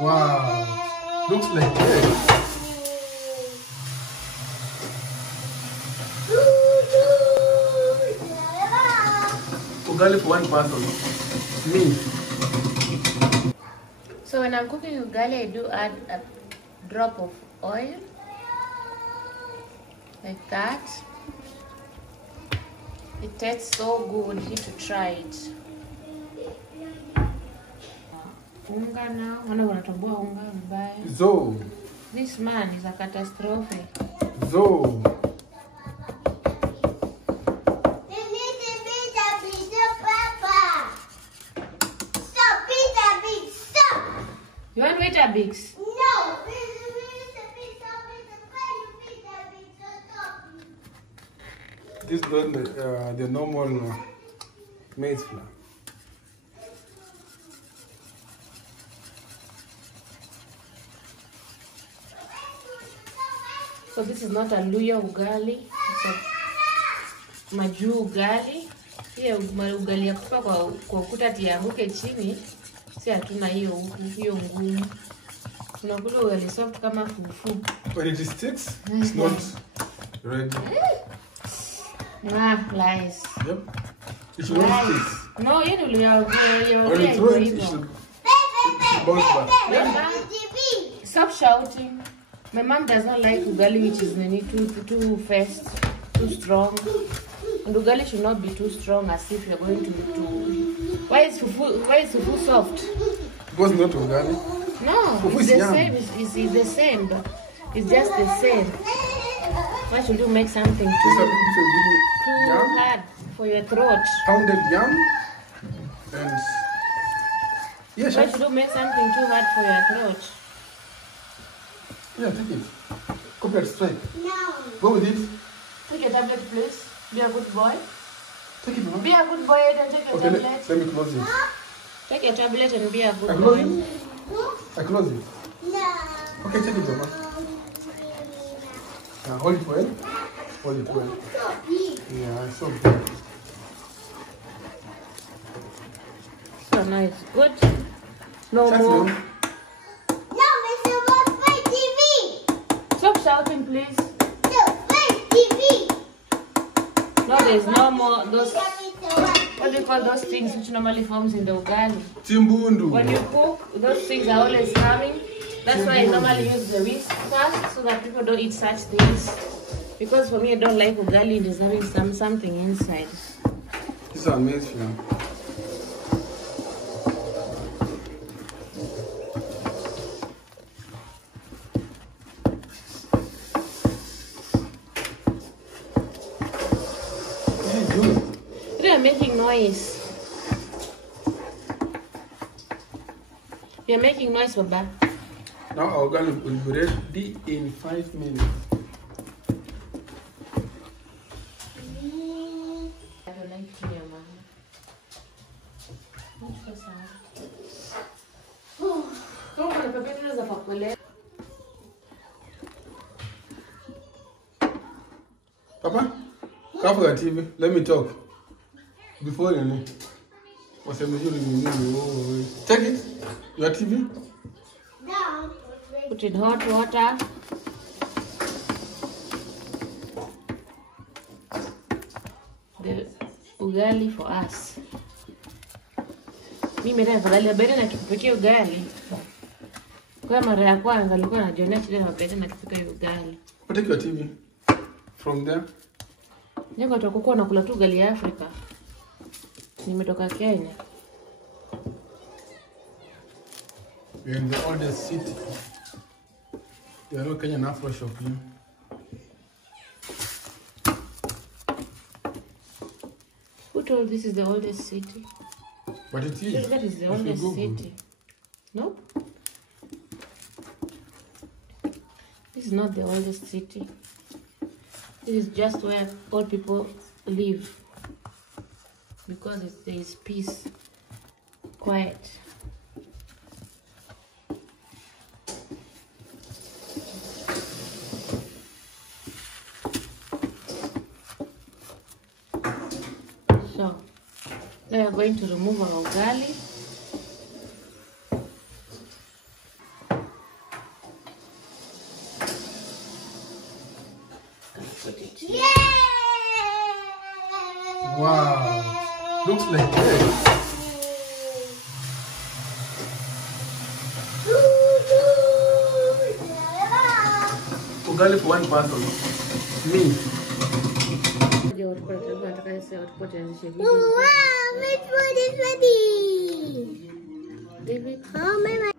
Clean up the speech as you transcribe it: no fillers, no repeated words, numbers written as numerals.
Wow. Looks like cake. Ugali for one person. Me. So when I'm cooking ugali, I do add a drop of oil. Like that. It tastes so good. You need to try it. Unga now. Zo. This man is a catastrophe. Zo. You want Weetabix? No. This is not the normal maize flour. So this is not a Luya ugali. It's a Maju ugali. Hiyo ugali ya kupa kwa ukuta tianguke chini. Si hatuna hiyo ngumu. Tunakula ugali soft kama fufu. When it sticks, it's not ready. Lies. Yep. It should not stick. No, you know When you throw it, it should bounce back. Stop shouting. My mom does not like ugali which is too fast, too strong. And ugali should not be too strong as if you're going to Why is fufu soft? Because not ugali. No, fufu it's is the yum. same. It's the same, but it's just the same. Why should you make something too hard for your throat? Pounded yam and yeah, Why should you make something too hard for your throat? Yeah, take it. Copy and strike. No. Go with it. Take a tablet, please. Be a good boy. Take it, Mama. Be a good boy and take your tablet. Let me close it. Take your tablet and be a good I boy. close it? I close it. No. Okay, take it, Mama. Now hold it well. Hold it well. Yeah, it's so good. So nice. Good. No That's more. good. No, Mr. What's my TV? Stop shouting, please. No, my TV. No, there's no more those. What do you call those things which normally forms in the ugali? Chimbundu. When you cook, those things are always coming. That's why I normally use the whisk first, so that people don't eat such things. Because for me, I don't like ugali and it's having something inside. This is amazing. You're making noise. You're making noise, Baba. Now our ugali will be ready in 5 minutes. I don't like to hear, Mama. What's so sad? Come on, the potatoes are for Papa, come for the TV. Let me talk. Before you know. Take it. Your TV. No. Put in hot water. The ugali for us. Mimi ndio afadhali abere na kipikia ugali. Kwa mara ya kwanza alikuwa anajionea shida na pesa na kipika ugali. Take your TV. From there. Niko tutakokuwa nakula tu ugali ya Afrika. Nimetoka Kenya. We're in the oldest city. There are no Kenyan Afro shop here. Who told this is the oldest city? But it is. That is the oldest city. Nope. This is not the oldest city. This is just where old people live. Because there is peace, quiet. So, we are going to remove our ugali. Yeah! Wow. Looks like cake. Ugali for one person. Me. Wow, my food is ready! Oh, my